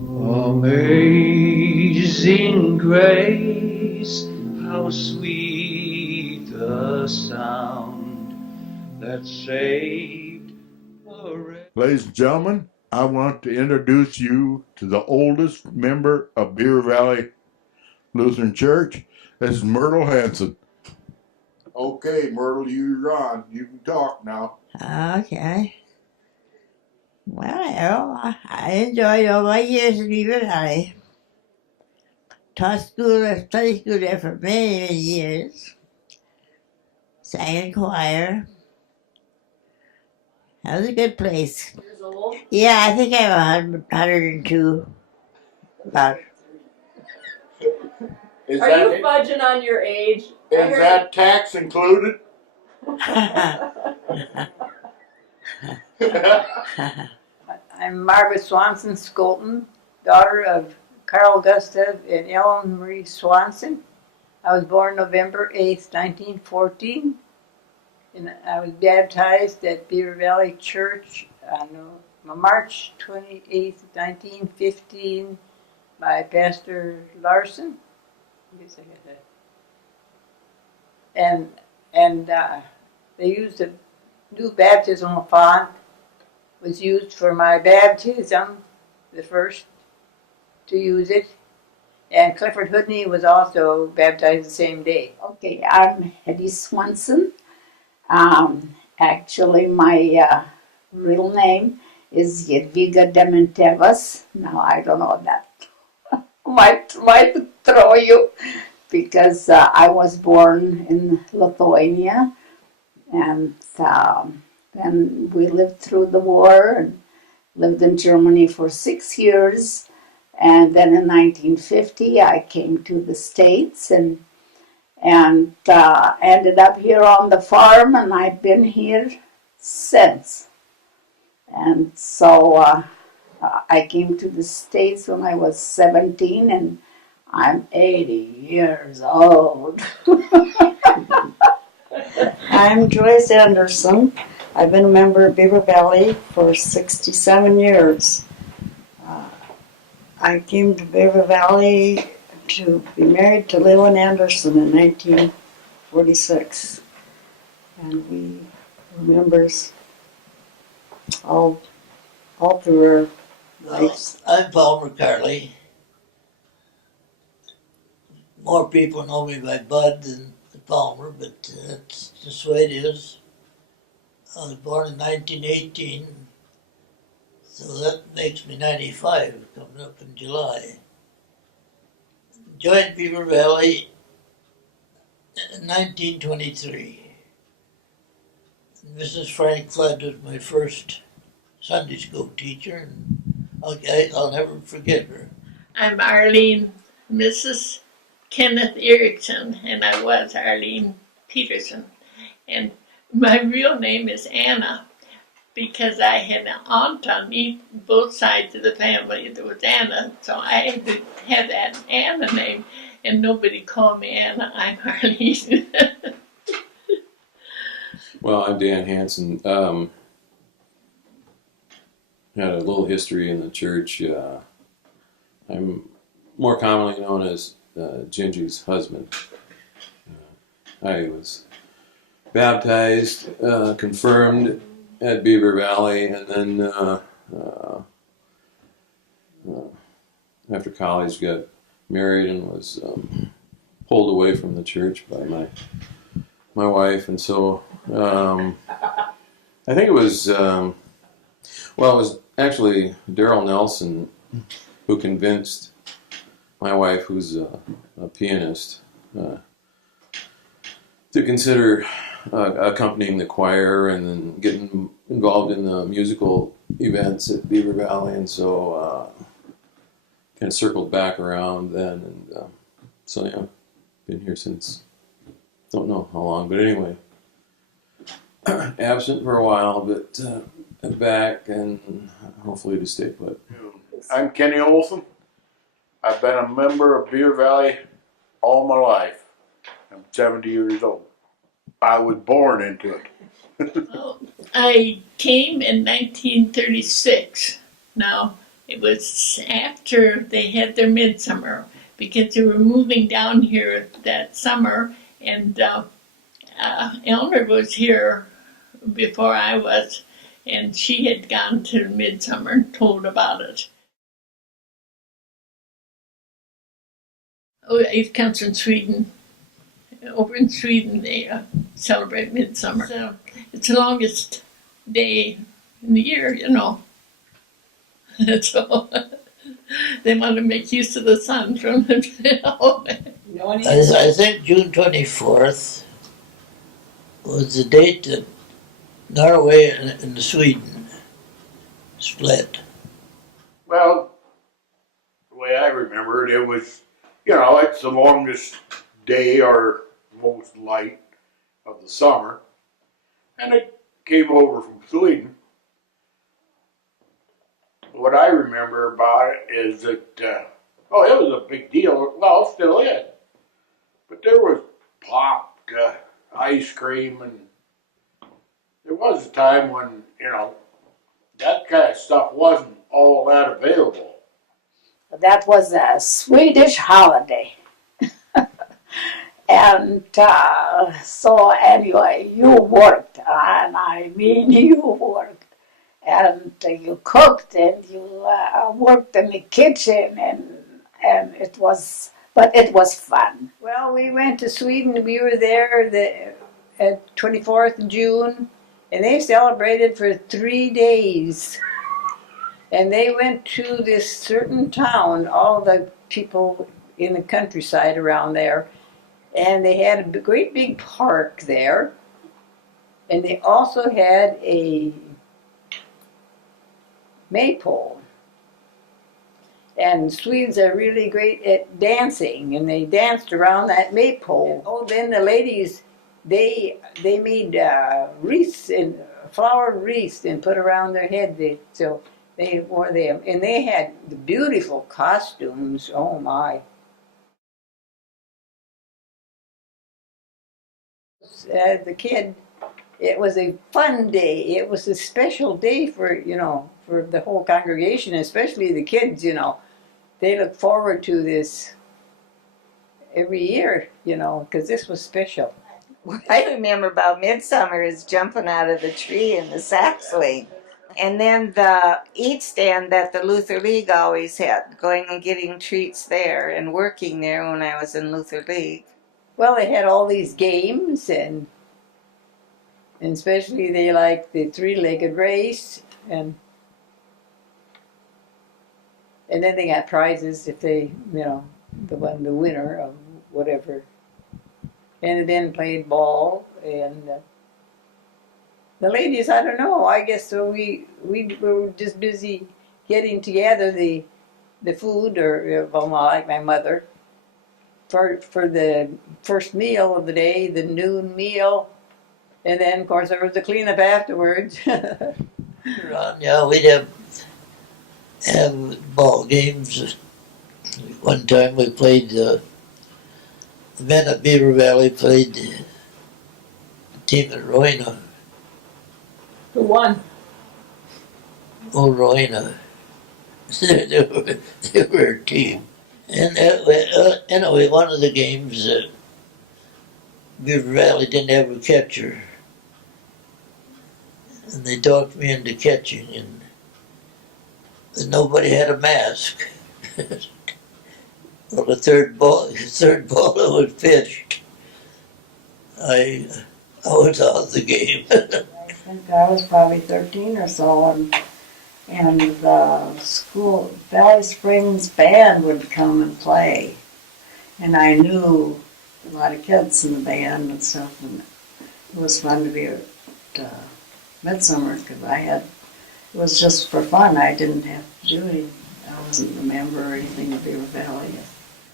Amazing grace, how sweet the sound that saved a wretch. Ladies and gentlemen, I want to introduce you to the oldest member of Beaver Valley Lutheran Church. This is Myrtle Hanson. Okay, Myrtle, you're on. You can talk now. Okay. Well, I enjoyed all my years in Beaver Valley. Taught school, study school there for many, many years. Sang in choir. That was a good place. Years old? Yeah, I think I'm 102. About. Is Are you fudging on your age? is that tax included? I'm Margaret Swanson Skolton, daughter of Carl Gustav and Ellen Marie Swanson. I was born November 8th, 1914, and I was baptized at Beaver Valley Church on March 28th, 1915 by Pastor Larson. I guess I got that. And they used a new baptismal font was used for my baptism, the first to use it. And Clifford Hoodney was also baptized the same day. Okay, I'm Hetty Swanson. Actually, my real name is Jedviga Dementevas. Now, I don't know that. might throw you because I was born in Lithuania, and then we lived through the war and lived in Germany for 6 years. And then in 1950, I came to the States and ended up here on the farm, and I've been here since. And so I came to the States when I was 17, and I'm 80 years old. I'm Joyce Anderson. I've been a member of Beaver Valley for 67 years. I came to Beaver Valley to be married to Leland Anderson in 1946. And we were members all through our lives. I'm Paul McCarley. More people know me by Bud than Palmer, but that's just the way it is. I was born in 1918, so that makes me 95 coming up in July. Joined Beaver Valley in 1923. Mrs. Frank Flood was my first Sunday school teacher, and I'll never forget her. I'm Arlene, Mrs. Kenneth Erickson, and I was Arlene Peterson. And my real name is Anna because I had an aunt on both sides of the family that was Anna, so I had to have that Anna name, and nobody called me Anna. I'm Arlene. Well, I'm Dan Hansen. Had a little history in the church. I'm more commonly known as Gingy's husband. I was baptized, confirmed at Beaver Valley, and then after college got married and was pulled away from the church by my wife, and so I think it was it was actually Daryl Nelson who convinced my wife, who's a pianist, to consider accompanying the choir and then getting involved in the musical events at Beaver Valley, and so kind of circled back around then, and so yeah, been here since, don't know how long, but anyway, absent for a while, but back and hopefully to stay put. I'm Kenny Olson. I've been a member of Beaver Valley all my life. I'm 70 years old. I was born into it. I came in 1936. Now, It was after they had their midsummer, because they were moving down here that summer, and Eleanor was here before I was, and she had gone to midsummer and told about it. Oh, it comes from Sweden. Over in Sweden, they celebrate midsummer. So it's the longest day in the year, you know. So they want to make use of the sun from the I think June 24th was the date that Norway and Sweden split. Well, the way I remember it, it was, you know, it's the longest day or most light of the summer. And it came over from Sweden. What I remember about it is that, it was a big deal. Well, it still is. But there was popped ice cream, and there was a time when, you know, that kind of stuff wasn't all that available. That was a Swedish holiday. And so anyway, you worked, and I mean you worked. And you cooked, and you worked in the kitchen, and it was fun. Well, we went to Sweden. We were there at 24th of June, and they celebrated for 3 days. And they went to this certain town, all the people in the countryside around there, and they had a great big park there. And they also had a maypole. And Swedes are really great at dancing, and they danced around that maypole. Oh, then the ladies, they made wreaths and flower wreaths and put around their head. So they wore them, and they had the beautiful costumes. Oh my! As a kid, it was a fun day. It was a special day for for the whole congregation, especially the kids. They look forward to this every year, because this was special. What I remember about Midsummer is jumping out of the tree in the sack swing. And then the eat stand that the Luther League always had, going and getting treats there and working there when I was in Luther League. Well, they had all these games, and especially they liked the three-legged race, and then they got prizes if they, the winner of whatever. And then played ball, and the ladies, I don't know, I guess so we were just busy getting together the food, or like my mother, for the first meal of the day, the noon meal, and then of course there was the cleanup afterwards. Yeah, we'd have ball games. One time we played, the men at Beaver Valley played the team at Roina. Who won? Oh, Roina. They were a team. And anyway, one of the games, Beaver Valley didn't have a catcher. And they talked me into catching, and nobody had a mask. Well, the third ball that was pitched, I was out of the game. I think I was probably 13 or so, and the school Valley Springs band would come and play, and I knew a lot of kids in the band and stuff, and it was fun to be at Midsummer, because it was just for fun. I didn't have to do anything. I wasn't a member or anything of Beaver Valley.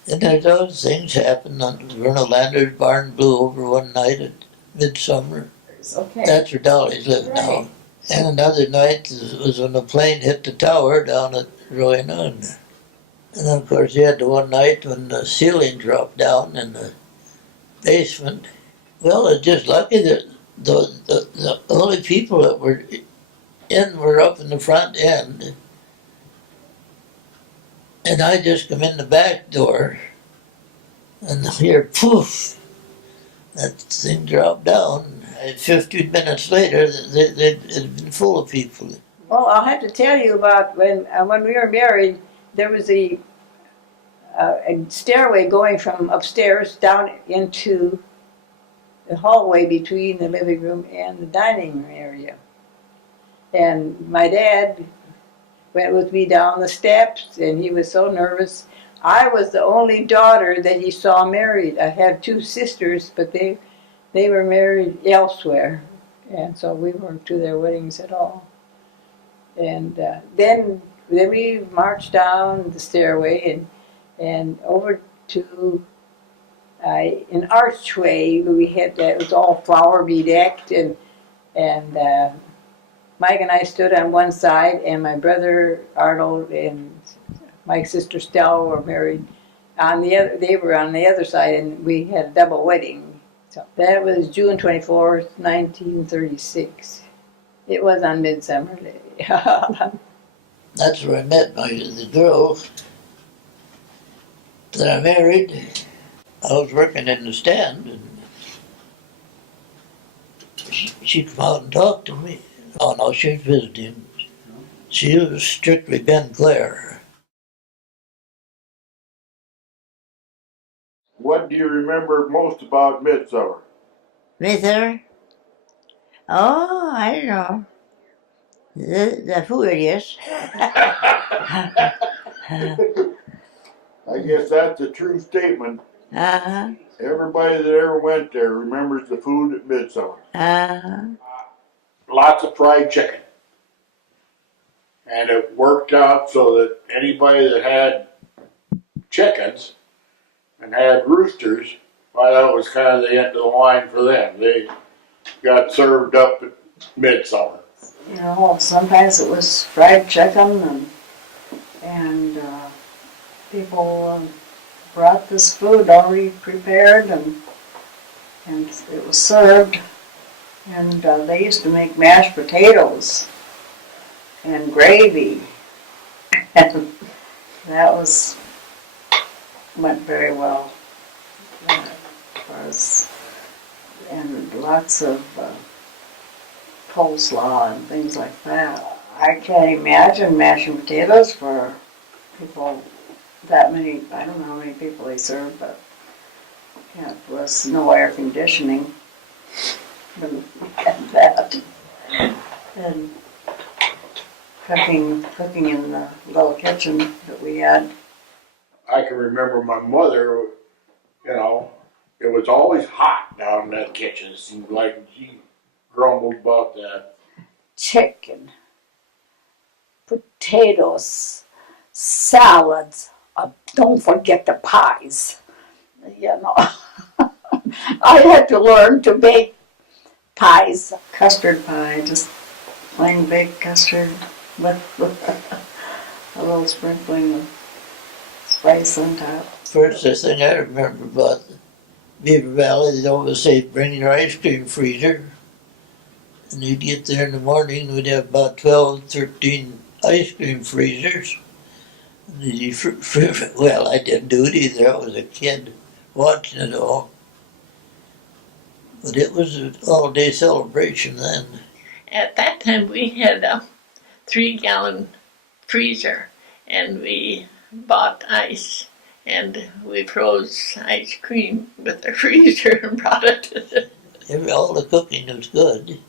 And there's those things happened. Verna Lander's barn blew over one night at Midsummer. Okay. That's where Dolly's live now. And another night was when the plane hit the tower down at Roina. And then, of course, you had the one night when the ceiling dropped down in the basement. Well, it's just lucky that the only people that were up in the front end. And I just come in the back door and hear poof, that thing dropped down. And 15 minutes later, it had been full of people. Well, I'll have to tell you about when we were married. There was a stairway going from upstairs down into the hallway between the living room and the dining room area. And my dad went with me down the steps, and he was so nervous. I was the only daughter that he saw married. I had two sisters, but they were married elsewhere, and so we weren't to their weddings at all. And then we marched down the stairway and over to an archway. We had it was all flower bedecked, and Mike and I stood on one side, and my brother Arnold and Mike's sister Stella were married on the other. They were on the other side, and we had a double wedding. So that was June 24th, 1936. It was on Midsummer Day. That's where I met the girl that I married. I was working in the stand, and she come out and talked to me. Oh no, she was visiting. She was strictly Ben Clare. What do you remember most about Midsummer? Midsummer? Oh, I don't know. The food, yes. I guess that's a true statement. Uh-huh. Everybody that ever went there remembers the food at Midsummer. Uh-huh. Lots of fried chicken. And it worked out so that anybody that had chickens and had roosters, well, that was kind of the end of the line for them. They got served up at Midsummer. You know, sometimes it was fried chicken, and people brought this food already prepared, and it was served. And they used to make mashed potatoes and gravy, and that went very well. And lots of coleslaw and things like that. I can't imagine mashing potatoes for people that many. I don't know how many people they served, but yeah, it was no air conditioning. And that, and cooking in the little kitchen that we had. I can remember my mother, it was always hot down in that kitchen. It seemed like she grumbled about that. Chicken, potatoes, salads. Don't forget the pies. I had to learn to bake pies. Custard pie, just plain baked custard with a little sprinkling of spice on top. First thing I remember about Beaver Valley, they'd always say, bring your ice cream freezer. And you'd get there in the morning, we'd have about 12, 13 ice cream freezers. And well, I didn't do it either. I was a kid watching it all. But it was an all-day celebration then. At that time, we had a 3-gallon freezer, and we bought ice, and we froze ice cream with the freezer and brought it to the... All the cooking was good.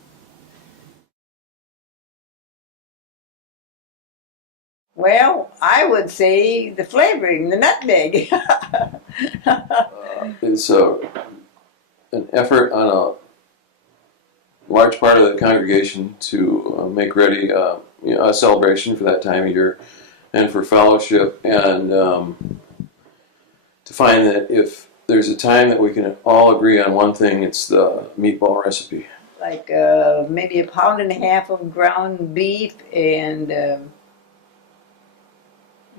Well, I would say the flavoring, the nutmeg. It's an effort on a large part of the congregation to make ready a celebration for that time of year and for fellowship, and to find that if there's a time that we can all agree on one thing, it's the meatball recipe. Like maybe 1.5 pounds of ground beef and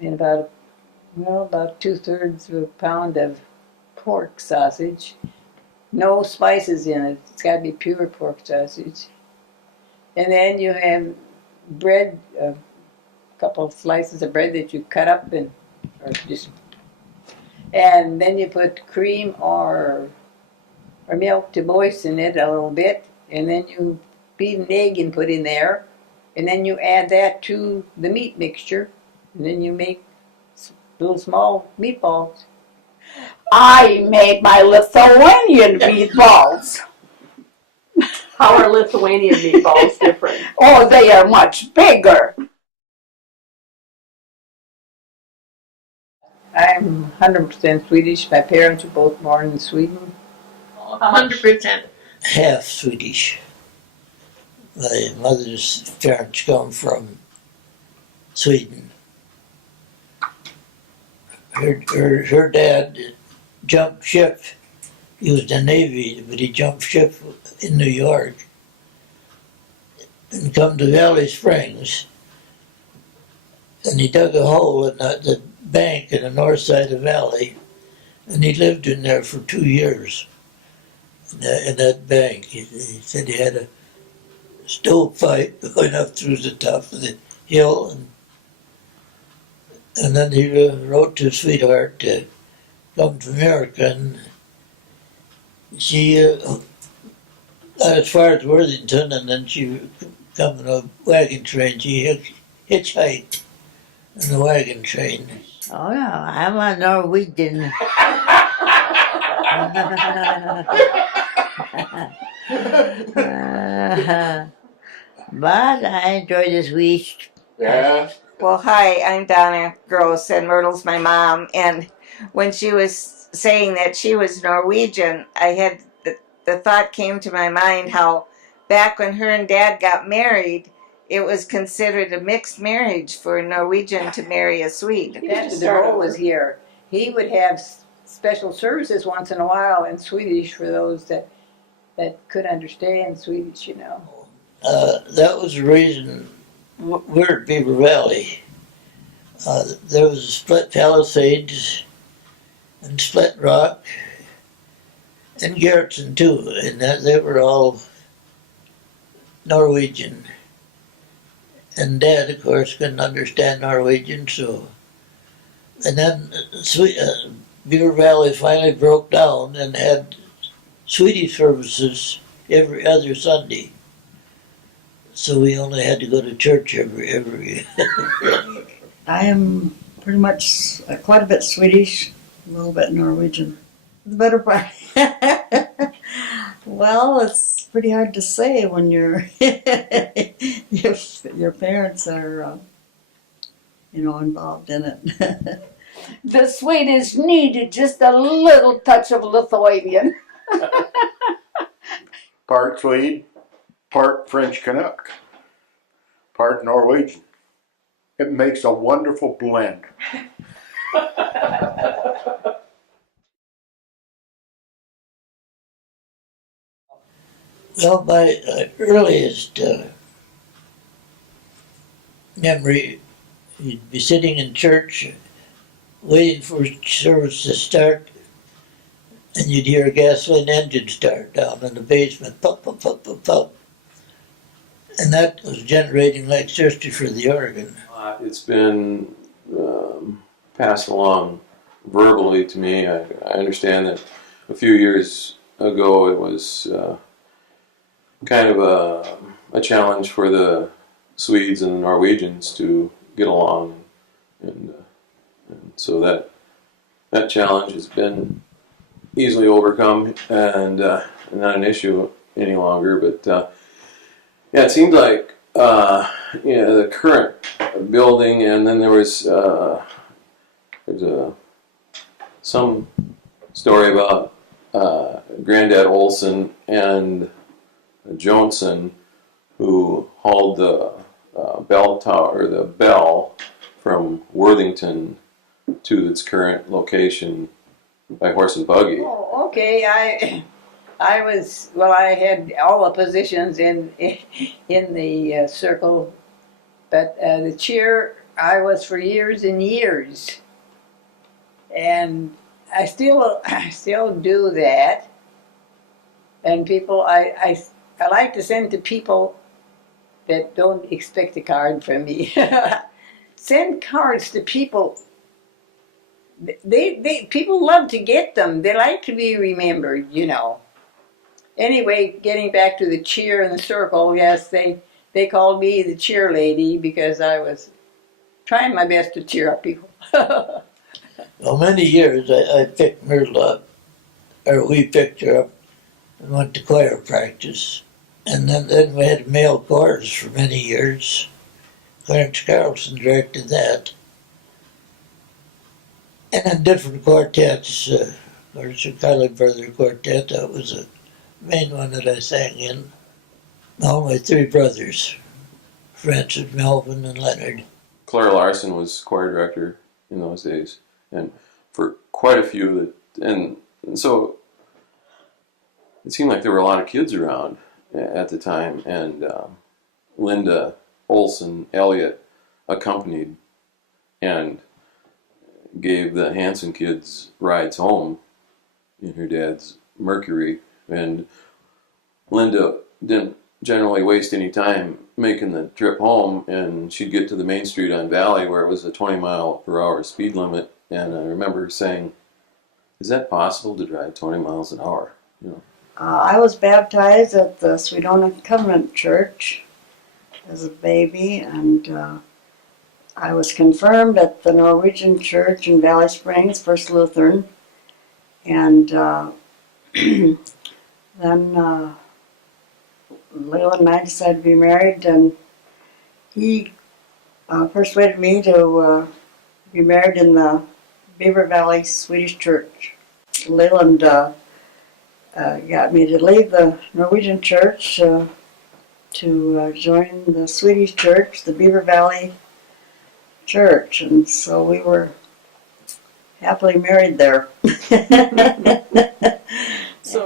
about 2/3 of a pound of pork sausage. No spices in it. It's got to be pure pork sausage. And then you have bread, a couple of slices of bread that you cut up and or just, and then you put cream or milk to moisten it a little bit, and then you beat an egg and put in there, and then you add that to the meat mixture, and then you make little small meatballs. I made my Lithuanian meatballs. How are Lithuanian meatballs different? Oh, they are much bigger. I'm 100% Swedish. My parents were both born in Sweden. 100%. Half Swedish. My mother's parents come from Sweden. Her dad jumped ship. He was in the Navy, but he jumped ship in New York and come to Valley Springs. And he dug a hole in the bank in the north side of the valley, and he lived in there for 2 years. In that bank, he said he had a stovepipe going up through the top of the hill, and then he wrote to his sweetheart to come to America, and she got as far as Worthington, and then she come in a wagon train. She hitchhiked in the wagon train. Oh no, I'm a Norwegian. But I enjoy this week. Yeah. Well, hi, I'm Donna Gross, and Myrtle's my mom. And when she was saying that she was Norwegian, I had the thought came to my mind how back when her and Dad got married, it was considered a mixed marriage for a Norwegian to marry a Swede. After the role was here, he would have special services once in a while in Swedish for those that could understand Swedish, you know. That was the reason we're at Beaver Valley. There was a split Palisades and Split Rock and Garrettson too, and they were all Norwegian. And Dad, of course, couldn't understand Norwegian, so. And then Beaver Valley finally broke down and had Swedish services every other Sunday. So we only had to go to church every I am pretty much quite a bit Swedish, a little bit Norwegian. The better part. Well, it's pretty hard to say when your parents are, involved in it. The Swedish needed just a little touch of Lithuanian. Part Swede, part French Canuck, part Norwegian. It makes a wonderful blend. Well, my earliest memory, you'd be sitting in church waiting for service to start, and you'd hear a gasoline engine start down in the basement, pop, pop, pop, pop, pop. And that was generating electricity for the organ. It's been passed along verbally to me. I understand that a few years ago it was kind of a challenge for the Swedes and the Norwegians to get along, and so that challenge has been easily overcome and not an issue any longer. But yeah, it seemed like the current building, and then there's some story about Granddad Olson and Johnson, who hauled the bell tower, or the bell, from Worthington to its current location by horse and buggy. Oh, okay. I had all the positions in the circle, but the chair I was for years and years, and I still do that. And people, I like to send to people that don't expect a card from me. Send cards to people people love to get them. They like to be remembered, you know. Anyway, getting back to the cheer and the circle, yes, they called me the cheer lady because I was trying my best to cheer up people. Well, many years I picked Myrtle up, or we picked her up and went to choir practice. And then we had male chorus for many years. Clarence Carlson directed that. And then different quartets. Of course, the Carly Brother Quartet, that was the main one that I sang in. All my three brothers, Francis, Melvin, and Leonard. Claire Larson was choir director in those days, and for quite a few, and so it seemed like there were a lot of kids around at the time, and Linda Olson Elliott accompanied and gave the Hanson kids rides home in her dad's Mercury, and Linda didn't generally waste any time making the trip home, and she'd get to the main street on Valley where it was a 20-mile-per-hour speed limit, and I remember her saying, "Is that possible to drive 20 miles an hour?" You know. I was baptized at the Swedona Covenant Church as a baby, and I was confirmed at the Norwegian Church in Valley Springs, First Lutheran, and then Leland and I decided to be married, and he persuaded me to be married in the Beaver Valley Swedish Church. Leland got me to leave the Norwegian Church to join the Swedish Church, the Beaver Valley Church, and so we were happily married there.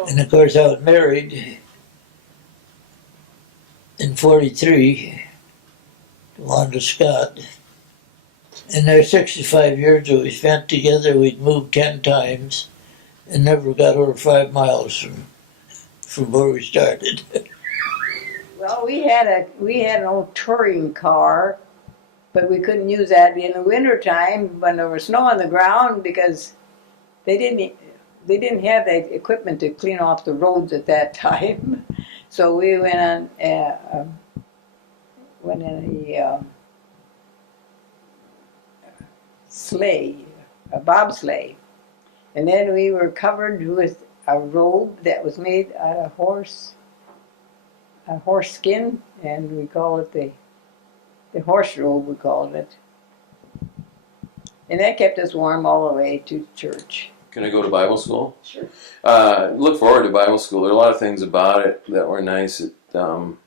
And of course, I was married in '43 to Wanda Scott. In our 65 years that we spent together, we'd moved 10 times and never got over 5 miles from where we started. Well, we had an old touring car, but we couldn't use that in the wintertime when there was snow on the ground because they didn't have the equipment to clean off the roads at that time. So we went in a sleigh, a bobsleigh, and then we were covered with a robe that was made out of horse skin, and we call it the horse robe, we called it. And that kept us warm all the way to church. Can I go to Bible school? Sure. Look forward to Bible school. There are a lot of things about it that were nice. It got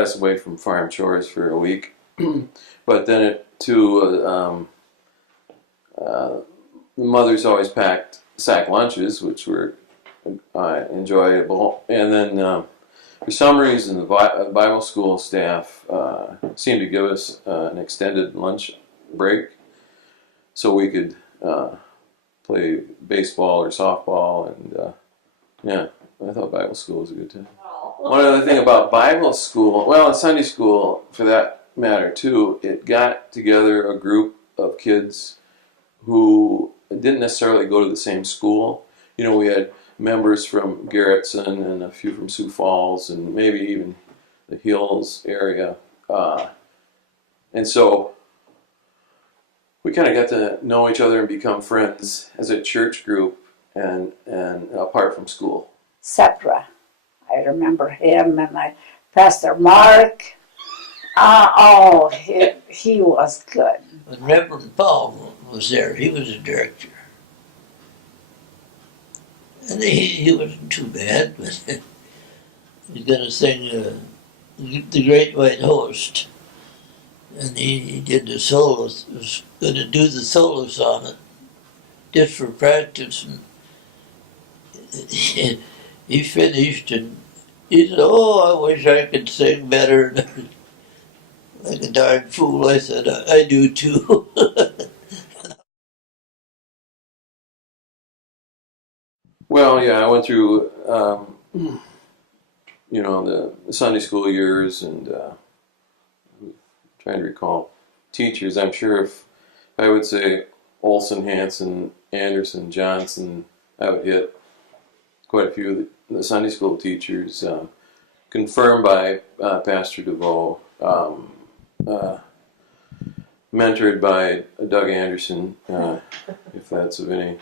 us away from farm chores for a week. But then the mothers always packed sack lunches, which were enjoyable. And then for some reason, the Bible school staff seemed to give us an extended lunch break so we could play baseball or softball, and yeah, I thought Bible school was a good time. One other thing about Bible school, well, Sunday school for that matter too, it got together a group of kids who didn't necessarily go to the same school. You know, we had members from Garrettson and a few from Sioux Falls and maybe even the Hills area, and so we kind of got to know each other and become friends as a church group and apart from school. Sepra. I remember him and Pastor Mark. He was good. When Reverend Paul was there, he was a director. And he wasn't too bad, but he's going to sing The Great White Host. And he did the solos, was going to do the solos on it, just for practice. And he finished and he said, "Oh, I wish I could sing better." Like a darn fool, I said, "I do too." Well, yeah, I went through, the Sunday school years, and trying to recall teachers. I'm sure if I would say Olson, Hanson, Anderson, Johnson. I would hit quite a few of the Sunday school teachers, confirmed by Pastor DeVoe, mentored by Doug Anderson, if that's of any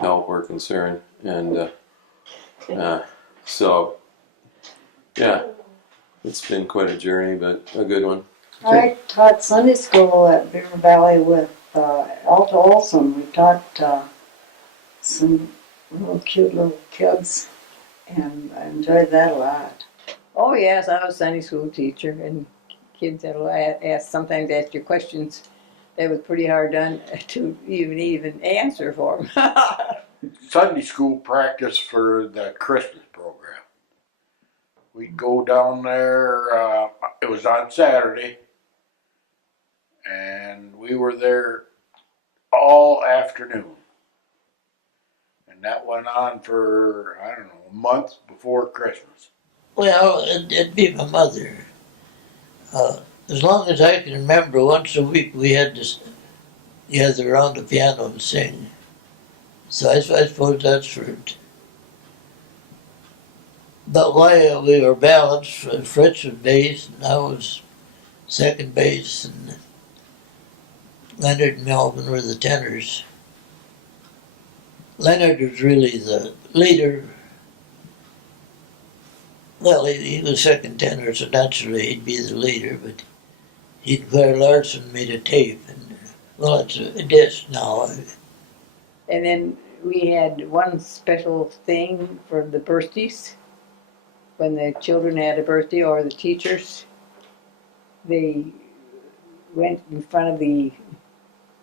help or concern. And so, yeah, it's been quite a journey, but a good one. I taught Sunday school at Beaver Valley with Alta Olson. We taught some real cute little kids, and I enjoyed that a lot. Oh yes, I was a Sunday school teacher, and kids that'll sometimes ask you questions that was pretty hard done to even answer for them. Sunday school practice for the Christmas program. We'd go down there, it was on Saturday, and we were there all afternoon. And that went on for, I don't know, a month before Christmas. Well, it'd be my mother. As long as I can remember, once a week we had to gather around the piano and sing. So I suppose that's for it. But while we were balanced, Fritz was bass, and I was second bass, and Leonard and Melvin were the tenors. Leonard was really the leader. Well, he was second tenor, so naturally he'd be the leader, but Claire Larson made a tape, and well, it's a disc now. And then we had one special thing for the birthdays. When the children had a birthday or the teachers, they went in front of the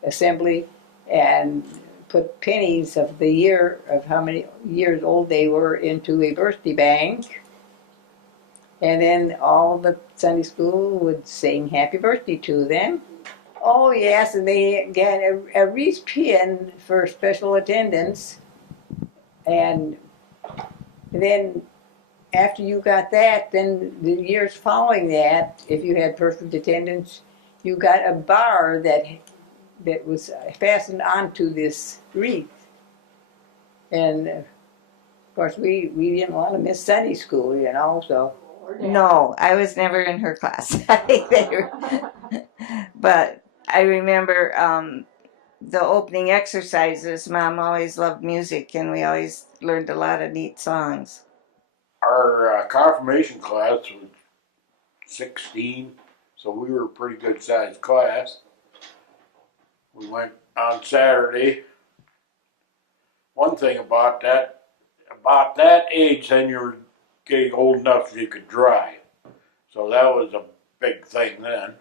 assembly and put pennies of the year of how many years old they were into a birthday bank. And then all the Sunday school would sing happy birthday to them. Oh yes, and they got a wreath pin for special attendance. And then after you got that, then the years following that, if you had perfect attendance, you got a bar that was fastened onto this wreath. And of course, we didn't want to miss Sunday school, you know, so. No, I was never in her class. I think they were. But I remember the opening exercises. Mom always loved music, and we always learned a lot of neat songs. Our confirmation class was 16, so we were a pretty good sized class. We went on Saturday. One thing about that age, then you were getting old enough so you could drive. So that was a big thing then.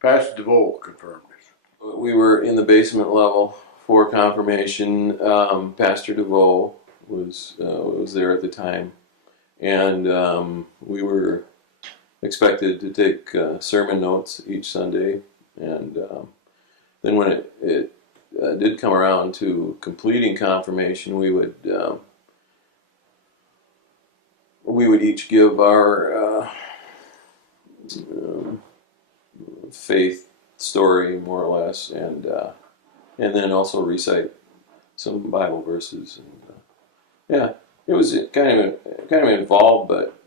Pastor DeVoe confirmed this. We were in the basement level for confirmation. Pastor DeVoe was there at the time, and we were expected to take sermon notes each Sunday. And then when it did come around to completing confirmation, we would each give our faith story, more or less, and then also recite some Bible verses. And yeah, it was kind of involved, but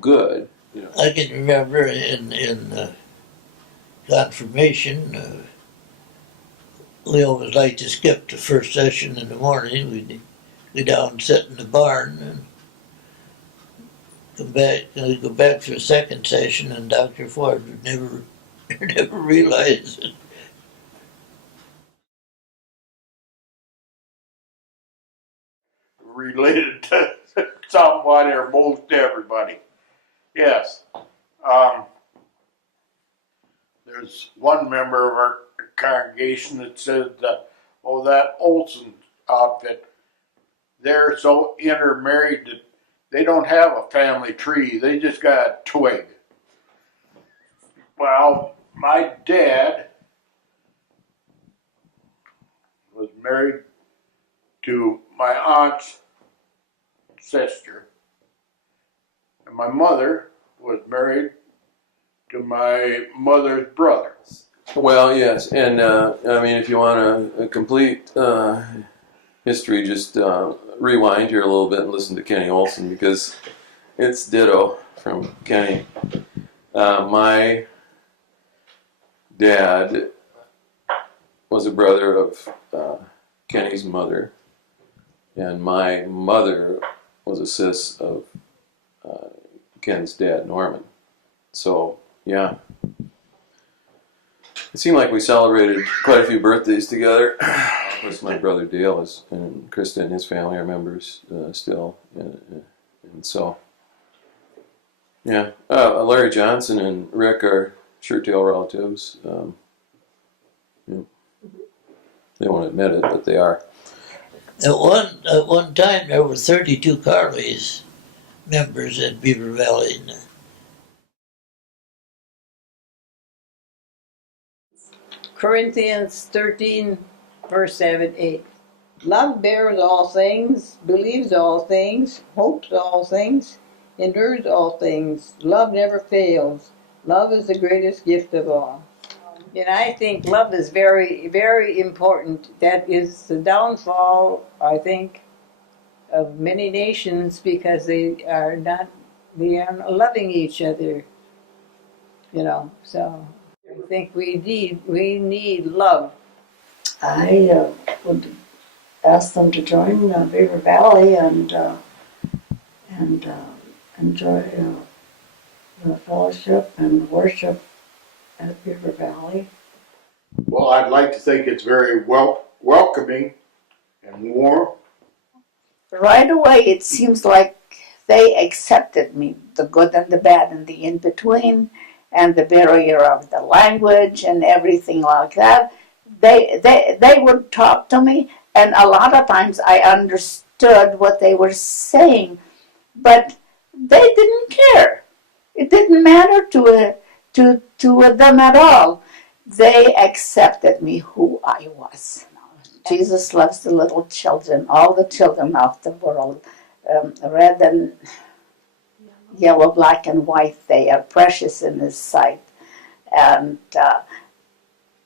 good. You know. I can remember in confirmation, we always liked to skip the first session in the morning. We'd go down and sit in the barn and come back. And we'd go back for a second session, and Dr. Ford would never realize it. Related to somewhat or most everybody. Yes. There's one member of our congregation that said that, oh, that Olson outfit, they're so intermarried that they don't have a family tree. They just got a twig. Well, my dad was married to my aunt's sister, and my mother was married to my mother's brother. Well, yes, and I mean, if you want a complete history, just rewind here a little bit and listen to Kenny Olson, because it's ditto from Kenny. My dad was a brother of Kenny's mother, and my mother was a sis of Ken's dad, Norman. So, yeah. It seemed like we celebrated quite a few birthdays together. Of course, my brother Dale is, and Krista and his family are members still. And so, yeah. Larry Johnson and Rick are shirt-tail relatives. They won't admit it, but they are. At one time, there were 32 Carleys members at Beaver Valley. Corinthians 13, verse 7, 8. Love bears all things, believes all things, hopes all things, endures all things. Love never fails. Love is the greatest gift of all. And I think love is very, very important. That is the downfall, I think, of many nations, because they are not loving each other. So I think we need love. I would ask them to join Beaver Valley and enjoy the fellowship and worship at Beaver Valley. Well, I'd like to think it's very welcoming and warm. Right away, it seems like they accepted me, the good and the bad and the in-between, and the barrier of the language and everything like that. They would talk to me, and a lot of times I understood what they were saying, but they didn't care. It didn't matter to them at all. They accepted me who I was. Jesus loves the little children, all the children of the world, red and yellow, black and white. They are precious in His sight, and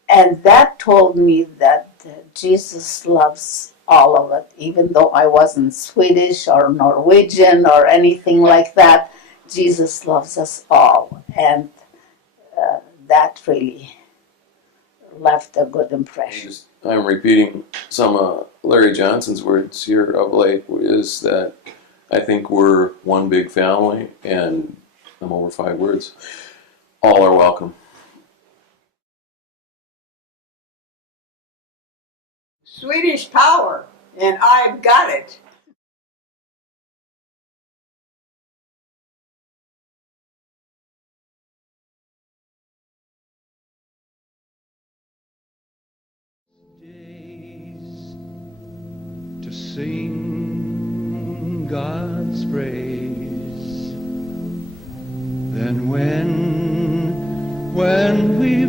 that told me that Jesus loves all of it, even though I wasn't Swedish or Norwegian or anything like that. Jesus loves us all, and that really left a good impression. I'm repeating some of Larry Johnson's words here of late, is that I think we're one big family, and I'm over 5 words. All are welcome. Swedish power, and I've got it. Days to sing God's praise. Then when we